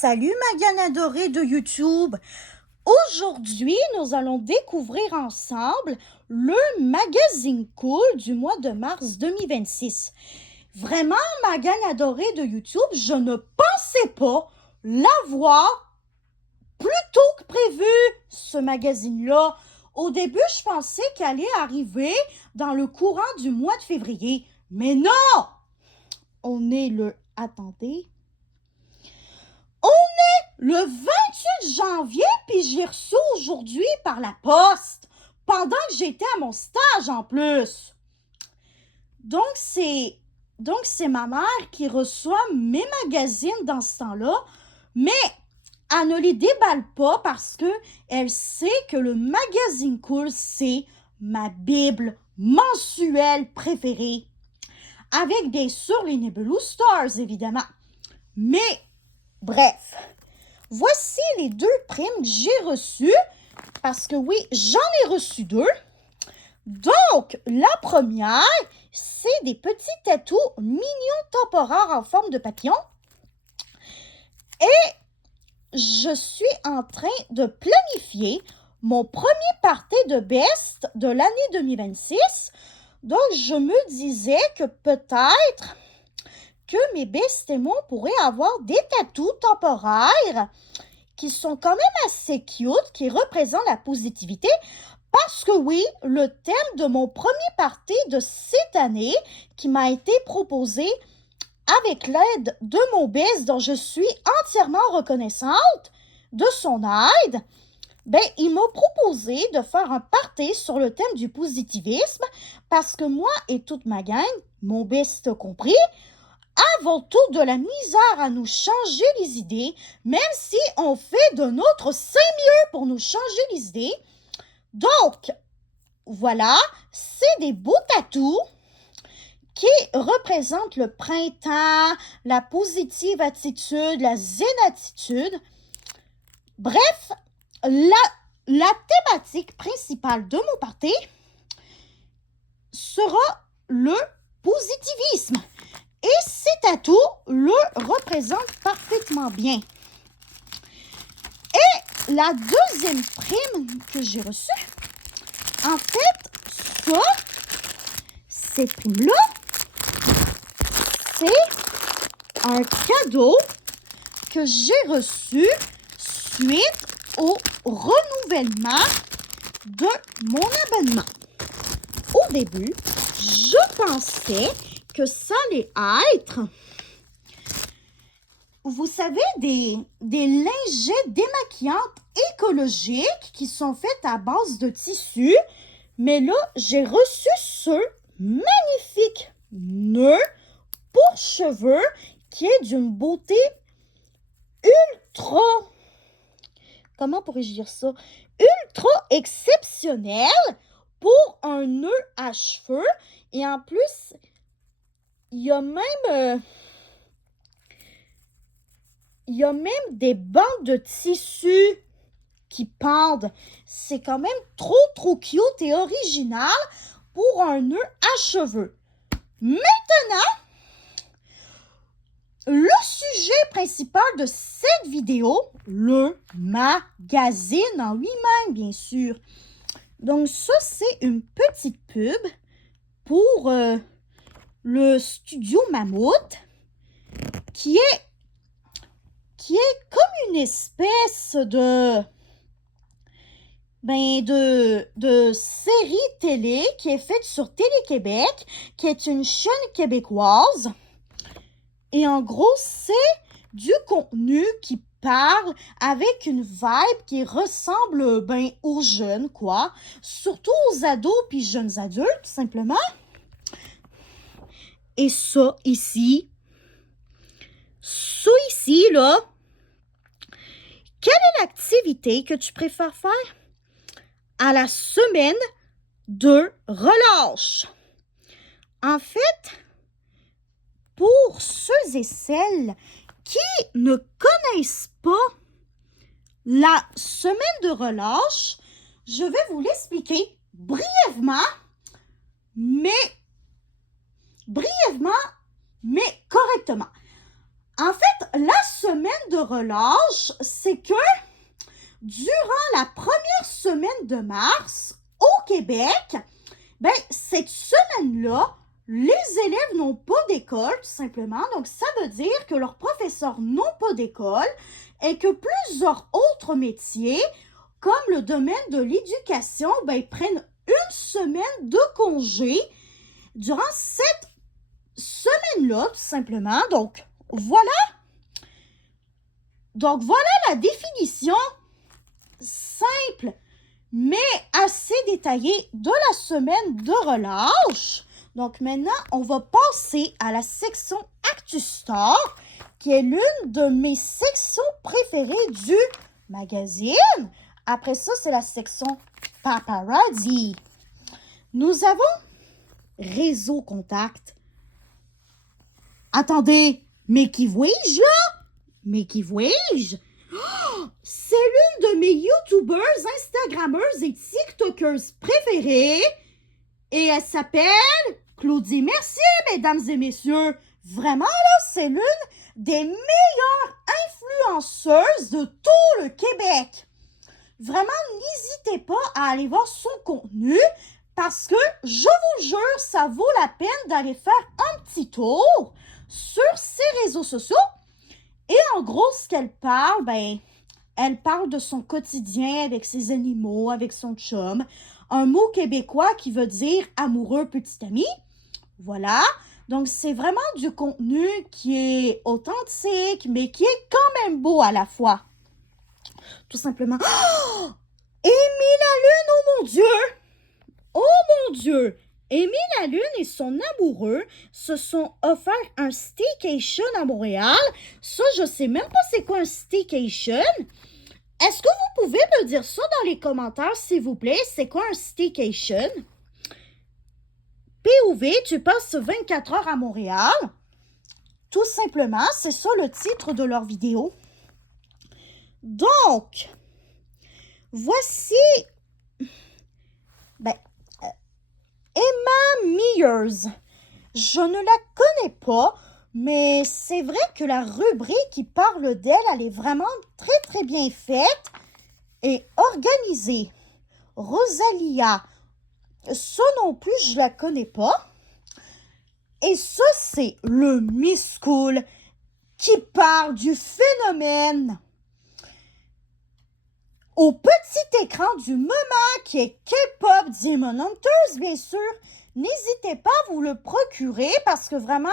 Salut Marianne adorée de YouTube. Aujourd'hui, nous allons découvrir ensemble le magazine Cool du mois de mars 2026. Vraiment, Marianne adorée de YouTube, je ne pensais pas l'avoir plus tôt que prévu, ce magazine-là. Au début, je pensais qu'elle allait arriver dans le courant du mois de février. Mais non! On est le... Attendez... Le 28 janvier, puis je l'ai reçu aujourd'hui par la poste, pendant que j'étais à mon stage en plus. Donc, c'est ma mère qui reçoit mes magazines dans ce temps-là, mais elle ne les déballe pas parce que elle sait que le magazine Cool, c'est ma Bible mensuelle préférée. Avec bien sûr les Nebulous Stars, évidemment. Mais, bref... Voici les deux primes que j'ai reçues, parce que oui, j'en ai reçu deux. Donc, la première, c'est des petits tatous mignons temporaires en forme de papillon. Et je suis en train de planifier mon premier party de best de l'année 2026. Donc, je me disais que peut-être que mes bestes et moi pourraient avoir des tatous temporaires qui sont quand même assez cute, qui représentent la positivité, parce que oui, le thème de mon premier party de cette année, qui m'a été proposé avec l'aide de mon best, dont je suis entièrement reconnaissante de son aide, ben, il m'a proposé de faire un party sur le thème du positivisme, parce que moi et toute ma gang, mon best compris, avons tout de la misère à nous changer les idées, même si on fait de notre mieux pour nous changer les idées. Donc, voilà, c'est des beaux tatous qui représentent le printemps, la positive attitude, la zen attitude. Bref, la thématique principale de mon party sera le positivisme. Et ces tatous le représentent parfaitement bien. Et la deuxième prime que j'ai reçue, en fait, cette prime-là, c'est un cadeau que j'ai reçu suite au renouvellement de mon abonnement. Au début, je pensais que ça allait être, vous savez, des lingettes démaquillantes écologiques qui sont faites à base de tissu. Mais là, j'ai reçu ce magnifique nœud pour cheveux qui est d'une beauté ultra, comment pourrais-je dire ça? Ultra exceptionnelle pour un nœud à cheveux. Et en plus, il y a même des bandes de tissu qui pendent. C'est quand même trop cute et original pour un nœud à cheveux. Maintenant, le sujet principal de cette vidéo, le magazine en lui-même, bien sûr. Donc ça, c'est une petite pub pour le studio Mammouth, qui est comme une espèce de série télé qui est faite sur Télé-Québec, qui est une chaîne québécoise. Et en gros, c'est du contenu qui parle avec une vibe qui ressemble aux jeunes, quoi. Surtout aux ados puis jeunes adultes, tout simplement. Et ça ici, là, quelle est l'activité que tu préfères faire à la semaine de relâche? En fait, pour ceux et celles qui ne connaissent pas la semaine de relâche, je vais vous l'expliquer brièvement, mais correctement. En fait, la semaine de relâche, c'est que durant la première semaine de mars, au Québec, ben, cette semaine-là, les élèves n'ont pas d'école, tout simplement. Donc, ça veut dire que leurs professeurs n'ont pas d'école et que plusieurs autres métiers, comme le domaine de l'éducation, ben, prennent une semaine de congé durant cette semaine-là, tout simplement. Donc, voilà la définition simple, mais assez détaillée de la semaine de relâche. Donc maintenant, on va passer à la section ActuStar, qui est l'une de mes sections préférées du magazine. Après ça, c'est la section Paparazzi. Nous avons Réseau Contact. Attendez, mais qui vois-je là? Mais qui vois-je? Oh, c'est l'une de mes YouTubers, Instagrammeuses et TikTokers préférées. Et elle s'appelle Claudie Mercier, mesdames et messieurs. Vraiment, là, c'est l'une des meilleures influenceuses de tout le Québec. Vraiment, n'hésitez pas à aller voir son contenu parce que, je vous jure, ça vaut la peine d'aller faire un petit tour sur ses réseaux sociaux. Et en gros, ce qu'elle parle, ben, elle parle de son quotidien avec ses animaux, avec son chum. Un mot québécois qui veut dire amoureux petit ami. Voilà. Donc, c'est vraiment du contenu qui est authentique, mais qui est quand même beau à la fois. Tout simplement. Oh! Émile la Lune, oh mon Dieu! Oh mon Dieu! Émile la Lune et son amoureux se sont offerts un staycation à Montréal. Ça, je sais même pas c'est quoi un staycation. Est-ce que vous pouvez me dire ça dans les commentaires, s'il vous plaît? C'est quoi un staycation? POV, tu passes 24 heures à Montréal. Tout simplement, c'est ça le titre de leur vidéo. Donc, voici Emma Mears. Je ne la connais pas, mais c'est vrai que la rubrique qui parle d'elle, elle est vraiment très très bien faite et organisée. Rosalia, ça non plus, je la connais pas. Et ça, c'est le Miss Cool qui parle du phénomène au petit écran du moment qui est K-pop Demon Hunters, bien sûr. N'hésitez pas à vous le procurer parce que vraiment,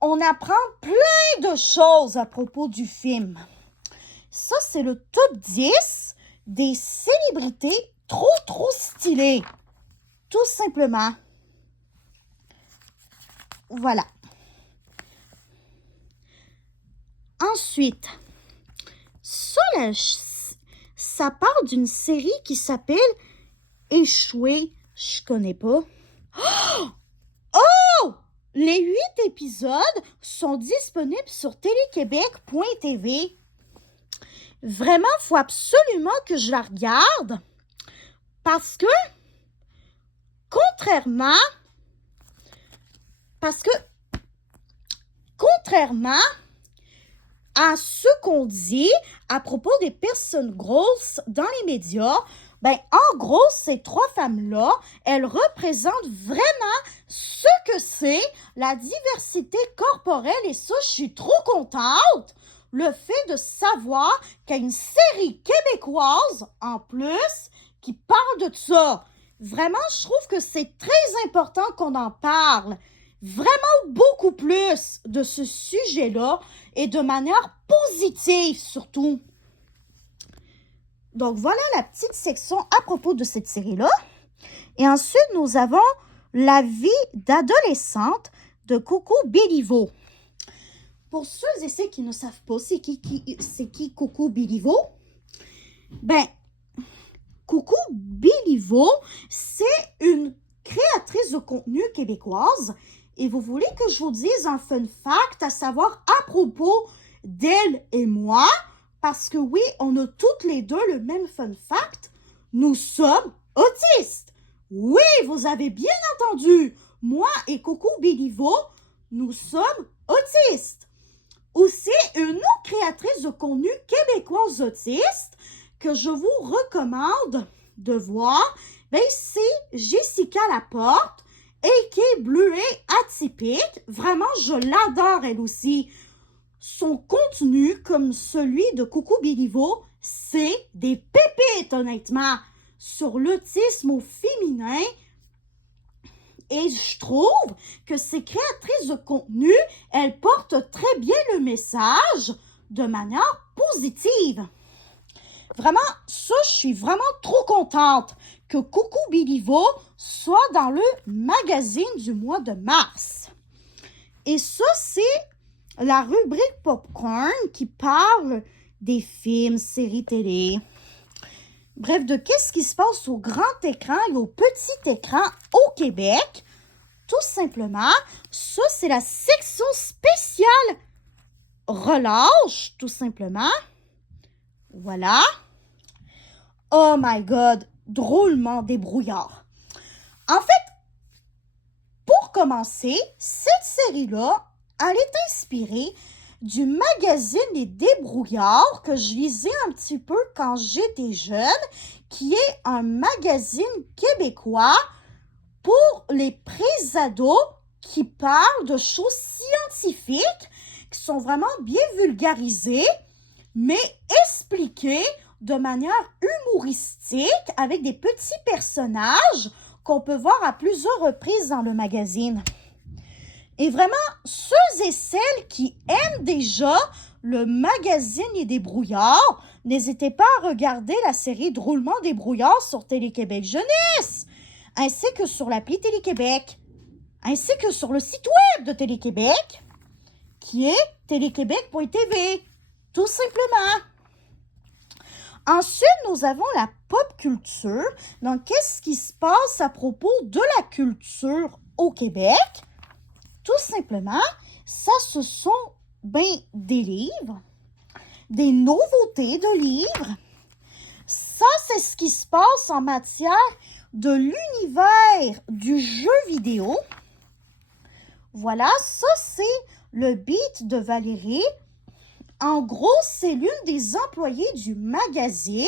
on apprend plein de choses à propos du film. Ça, c'est le top 10 des célébrités trop stylées. Tout simplement. Voilà. Ensuite, ça parle d'une série qui s'appelle Échoué. Je connais pas. Oh! Les 8 épisodes sont disponibles sur téléquébec.tv. Vraiment, il faut absolument que je la regarde parce que, contrairement à ce qu'on dit à propos des personnes grosses dans les médias, ben, en gros, ces trois femmes-là, elles représentent vraiment ce que c'est la diversité corporelle et ça, je suis trop contente. Le fait de savoir qu'il y a une série québécoise, en plus, qui parle de ça. Vraiment, je trouve que c'est très important qu'on en parle. Vraiment beaucoup plus de ce sujet-là et de manière positive surtout. Donc voilà la petite section à propos de cette série-là. Et ensuite, nous avons la vie d'adolescente de Coucou Béliveau. Pour ceux et ceux qui ne savent pas c'est qui Coucou Béliveau, ben, Coucou Béliveau, c'est une créatrice de contenu québécoise. Et vous voulez que je vous dise un fun fact, à savoir à propos d'elle et moi, parce que oui, on a toutes les deux le même fun fact, nous sommes autistes. Oui, vous avez bien entendu, moi et Coucou Béliveau, nous sommes autistes. Aussi, une autre créatrice de contenu québécoise autiste que je vous recommande de voir, ben, c'est Jessica Laporte, a.k.a. Bleuet Atypique. Vraiment, je l'adore elle aussi. Son contenu, comme celui de Coucou Bilivo, c'est des pépites, honnêtement, sur l'autisme au féminin. Et je trouve que ces créatrices de contenu, elles portent très bien le message de manière positive. Vraiment, ça, je suis vraiment trop contente que Coucou Bilivo soit dans le magazine du mois de mars. Et ça, c'est la rubrique Popcorn qui parle des films, séries télé. Bref, de qu'est-ce qui se passe au grand écran et au petit écran au Québec. Tout simplement, ça, c'est la section spéciale relâche, tout simplement. Voilà. Oh my God, drôlement débrouillard. En fait, pour commencer, cette série-là, elle est inspirée du magazine Les Débrouillards que je lisais un petit peu quand j'étais jeune, qui est un magazine québécois pour les préados qui parlent de choses scientifiques qui sont vraiment bien vulgarisées, mais expliquées de manière humoristique avec des petits personnages qu'on peut voir à plusieurs reprises dans le magazine. Et vraiment, ceux et celles qui aiment déjà le magazine Les Débrouillards, n'hésitez pas à regarder la série Drôlement Débrouillard sur Télé-Québec Jeunesse, ainsi que sur l'appli Télé-Québec, ainsi que sur le site web de Télé-Québec, qui est téléquébec.tv, tout simplement. Ensuite, nous avons la pop culture. Donc, qu'est-ce qui se passe à propos de la culture au Québec? Tout simplement, ça, ce sont des livres, des nouveautés de livres. Ça, c'est ce qui se passe en matière de l'univers du jeu vidéo. Voilà, ça, c'est le beat de Valérie. En gros, c'est l'une des employées du magazine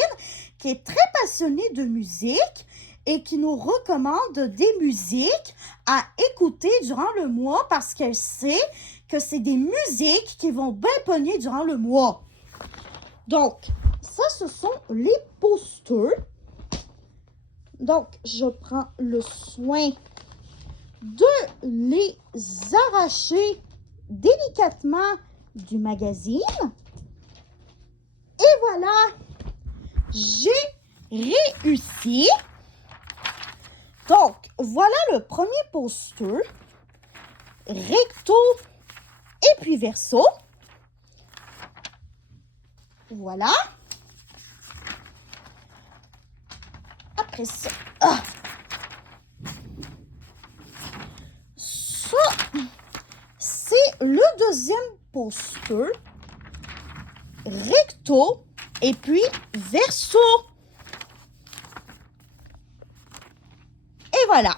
qui est très passionnée de musique et qui nous recommande des musiques à écouter durant le mois parce qu'elle sait que c'est des musiques qui vont bien pogner durant le mois. Donc, ça, ce sont les posters. Donc, je prends le soin de les arracher délicatement du magazine. Et voilà, j'ai réussi. Donc, voilà le premier poster, recto et puis verso. Voilà. Après ça, ça, c'est le deuxième poster, recto et puis verso. Et voilà.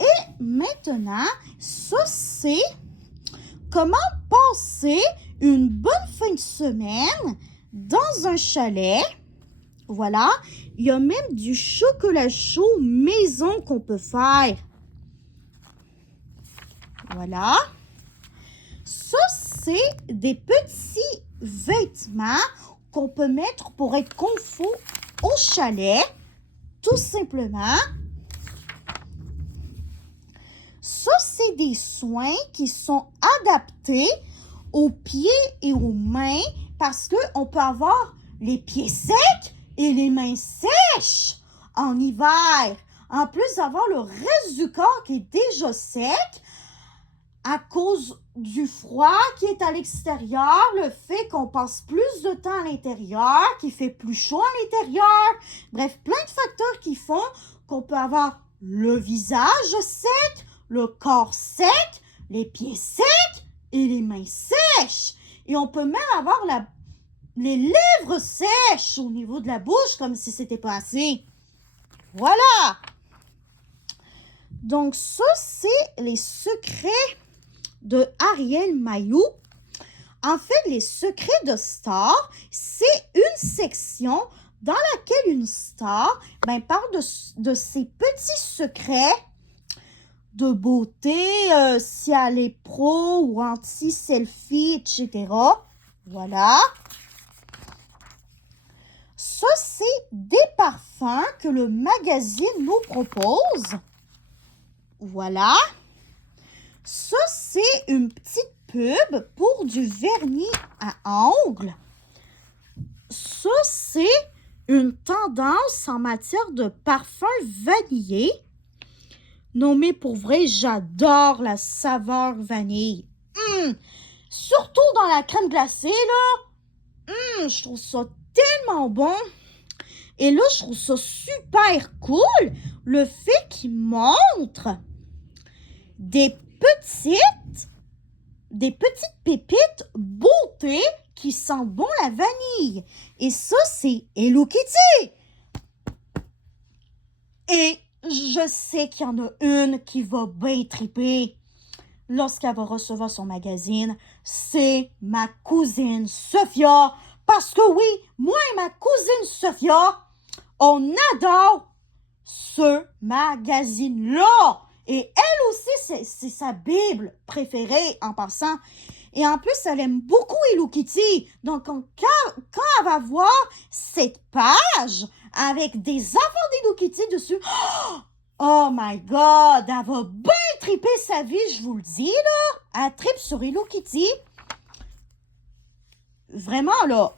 Et maintenant, ça c'est comment passer une bonne fin de semaine dans un chalet. Voilà. Il y a même du chocolat chaud maison qu'on peut faire. Voilà. Ça, c'est des petits vêtements qu'on peut mettre pour être confort au chalet, tout simplement. Ça, c'est des soins qui sont adaptés aux pieds et aux mains parce qu'on peut avoir les pieds secs et les mains sèches en hiver. En plus d'avoir le reste du corps qui est déjà sec à cause du froid qui est à l'extérieur, le fait qu'on passe plus de temps à l'intérieur, qu'il fait plus chaud à l'intérieur. Bref, plein de facteurs qui font qu'on peut avoir le visage sec, le corps sec, les pieds secs et les mains sèches. Et on peut même avoir les lèvres sèches au niveau de la bouche, comme si c'était pas assez. Voilà! Donc, ça, c'est les secrets de Ariel Mayou. En fait, les secrets de star, c'est une section dans laquelle une star parle de ses petits secrets de beauté, si elle est pro ou anti-selfie, etc. Voilà. Ça, c'est des parfums que le magazine nous propose. Voilà. Ça, c'est une petite pub pour du vernis à ongles. Ça, c'est une tendance en matière de parfum vanillé. Non, mais pour vrai, j'adore la saveur vanille. Surtout dans la crème glacée, là. Je trouve ça tellement bon. Et là, je trouve ça super cool, le fait qu'il montre des petites pépites beauté qui sentent bon la vanille. Et ça, c'est Hello Kitty. Et je sais qu'il y en a une qui va bien triper lorsqu'elle va recevoir son magazine. C'est ma cousine Sophia. Parce que oui, moi et ma cousine Sophia, on adore ce magazine-là. Et elle aussi, c'est sa Bible préférée en passant. Et en plus, elle aime beaucoup Hello Kitty. Donc, quand elle va voir cette page avec des enfants d'Hello Kitty dessus, oh my God, elle va bien triper sa vie, je vous le dis, là. Elle tripe sur Hello Kitty. Vraiment, là.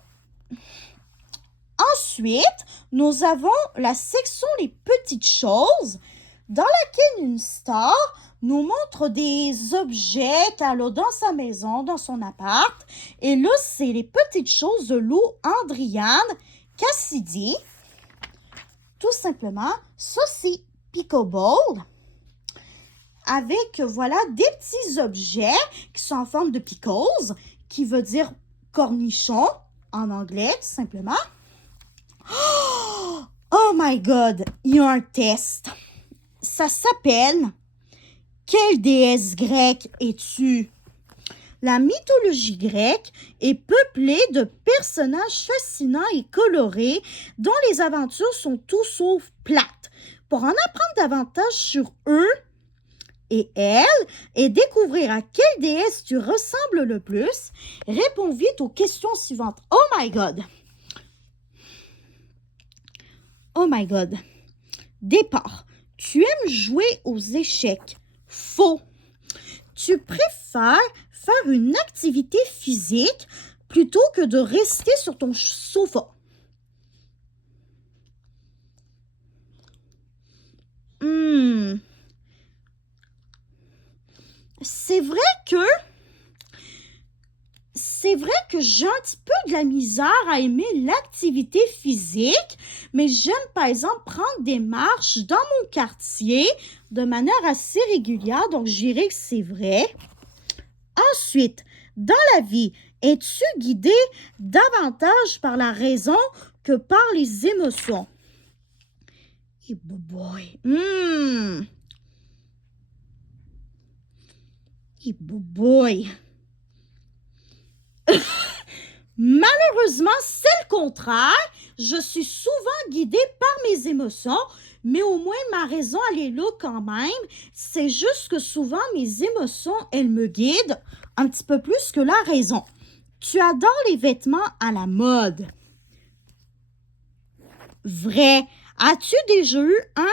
Ensuite, nous avons la section Les petites choses, dans laquelle une star nous montre des objets qu'elle a dans sa maison, dans son appart. Et là, c'est Les petites choses de Lou Andriane Cassidy. Tout simplement, ça, c'est Pickleball. Avec, voilà, des petits objets qui sont en forme de pickles, qui veut dire cornichon en anglais, tout simplement. Oh my God, il y a un test. Ça s'appelle « Quelle déesse grecque es-tu » La mythologie grecque est peuplée de personnages fascinants et colorés dont les aventures sont tout sauf plates. Pour en apprendre davantage sur eux et elles et découvrir à quelle déesse tu ressembles le plus, réponds vite aux questions suivantes. Oh my God! Oh my God! Départ. Tu aimes jouer aux échecs. Faux. Tu préfères faire une activité physique plutôt que de rester sur ton sofa. C'est vrai que j'ai un petit peu de la misère à aimer l'activité physique, mais j'aime par exemple prendre des marches dans mon quartier de manière assez régulière, donc je dirais que c'est vrai. Ensuite, dans la vie, es-tu guidé davantage par la raison que par les émotions? Et boy. Et boy. Malheureusement, c'est le contraire. Je suis souvent guidée par mes émotions, mais au moins ma raison, elle est là quand même. C'est juste que souvent, mes émotions, elles me guident un petit peu plus que la raison. Tu adores les vêtements à la mode. Vrai. As-tu déjà eu un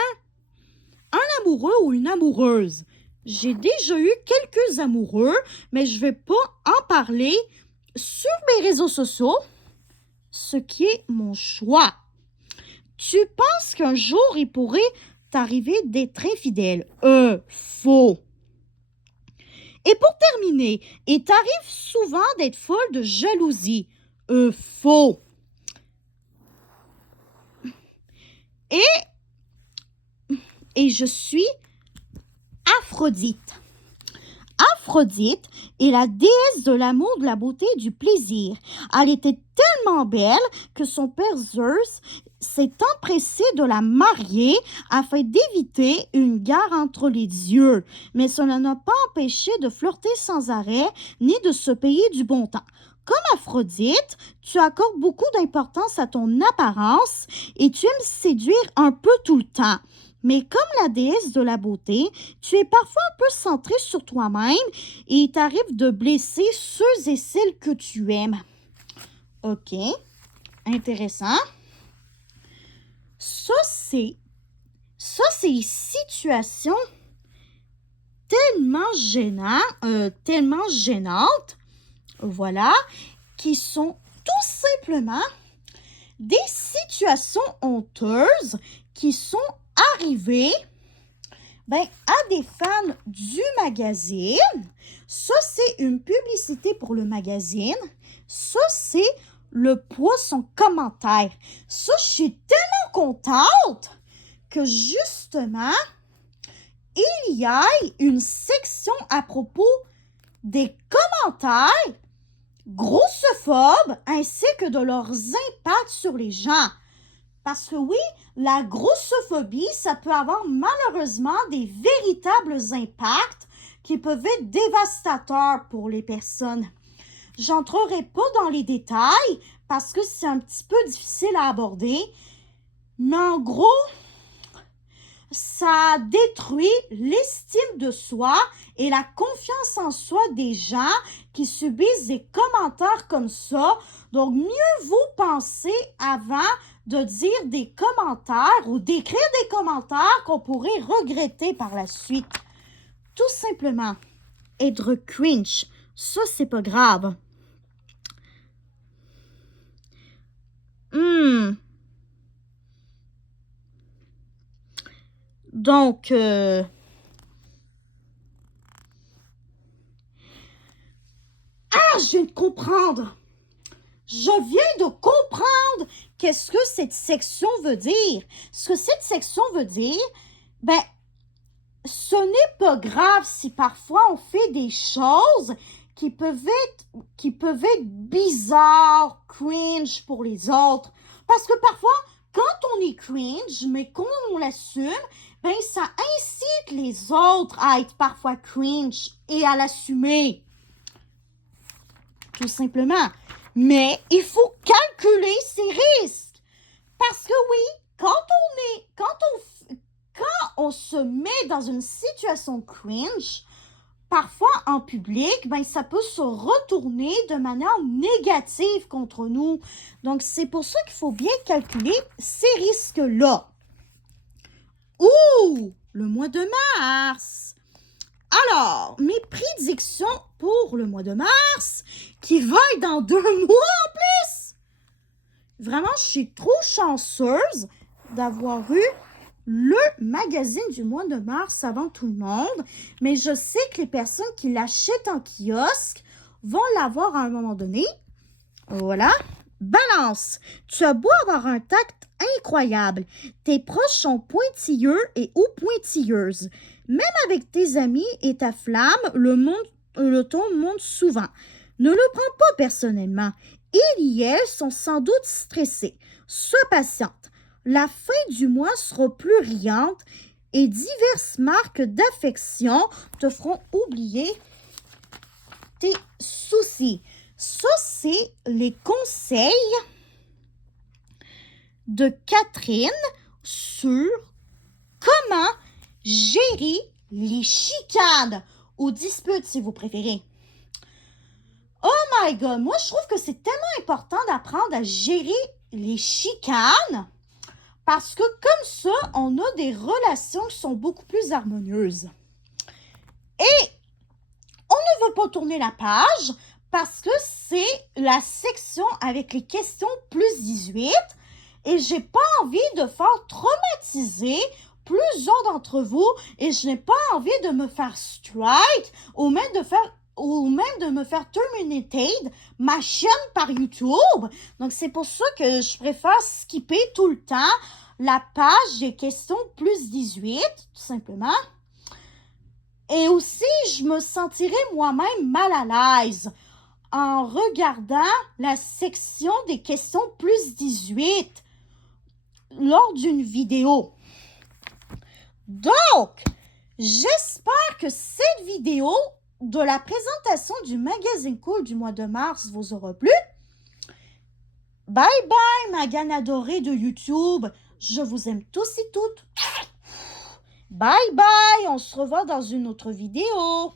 amoureux ou une amoureuse? J'ai déjà eu quelques amoureux, mais je ne vais pas en parler sur mes réseaux sociaux, ce qui est mon choix. Tu penses qu'un jour, il pourrait t'arriver d'être infidèle? Faux. Et pour terminer, il t'arrive souvent d'être folle de jalousie? Faux. Et je suis Aphrodite. Aphrodite est la déesse de l'amour, de la beauté et du plaisir. Elle était tellement belle que son père Zeus s'est empressé de la marier afin d'éviter une guerre entre les dieux. Mais cela n'a pas empêché de flirter sans arrêt ni de se payer du bon temps. Comme Aphrodite, tu accordes beaucoup d'importance à ton apparence et tu aimes séduire un peu tout le temps. Mais comme la déesse de la beauté, tu es parfois un peu centré sur toi-même et il t'arrive de blesser ceux et celles que tu aimes. OK, intéressant. Ça, c'est une situation tellement gênantes, voilà, qui sont tout simplement des situations honteuses qui sont arrivées à des fans du magazine. Ça, c'est une publicité pour le magazine. Ça, c'est le poisson commentaire. Ça, je suis tellement contente que justement, il y a une section à propos des commentaires grossophobes ainsi que de leurs impacts sur les gens. Parce que oui, la grossophobie, ça peut avoir malheureusement des véritables impacts qui peuvent être dévastateurs pour les personnes. J'entrerai pas dans les détails parce que c'est un petit peu difficile à aborder, mais en gros, ça détruit l'estime de soi et la confiance en soi des gens qui subissent des commentaires comme ça. Donc, mieux vaut penser avant de dire des commentaires ou d'écrire des commentaires qu'on pourrait regretter par la suite. Tout simplement, être cringe, ça, c'est pas grave. Donc, je viens de comprendre. Je viens de comprendre qu'est-ce que cette section veut dire. Ce que cette section veut dire, ce n'est pas grave si parfois on fait des choses qui peuvent être bizarres, cringe pour les autres. Parce que parfois, quand on est cringe, mais qu'on l'assume, ça incite les autres à être parfois cringe et à l'assumer. Tout simplement. Mais il faut calculer ses risques. Parce que oui, quand on se met dans une situation cringe, parfois en public, ça peut se retourner de manière négative contre nous. Donc, c'est pour ça qu'il faut bien calculer ces risques-là. Ouh, le mois de mars. Alors, mes prédictions pour le mois de mars, qui va être dans 2 mois en plus. Vraiment, je suis trop chanceuse d'avoir eu le magazine du mois de mars avant tout le monde, mais je sais que les personnes qui l'achètent en kiosque vont l'avoir à un moment donné. Voilà. Balance, tu as beau avoir un tact incroyable, tes proches sont pointilleux et ou pointilleuses. Même avec tes amis et ta flamme, le ton monte souvent. Ne le prends pas personnellement. Ils et elles sont sans doute stressés. Sois patiente. La fin du mois sera plus riante et diverses marques d'affection te feront oublier tes soucis. Ça, c'est les conseils de Catherine sur comment gérer les chicanes ou disputes, si vous préférez. Oh my God, moi, je trouve que c'est tellement important d'apprendre à gérer les chicanes parce que comme ça, on a des relations qui sont beaucoup plus harmonieuses. Et on ne veut pas tourner la page parce que c'est la section avec les questions plus 18 et j'ai pas envie de faire traumatiser plusieurs d'entre vous et je n'ai pas envie de me faire strike ou même de me faire terminated ma chaîne par YouTube. Donc, c'est pour ça que je préfère skipper tout le temps la page des questions plus 18, tout simplement. Et aussi, je me sentirais moi-même mal à l'aise en regardant la section des questions plus 18 lors d'une vidéo. Donc, j'espère que cette vidéo de la présentation du magazine Cool du mois de mars vous aura plu. Bye bye, ma gagne adorée de YouTube. Je vous aime tous et toutes. Bye bye, on se revoit dans une autre vidéo.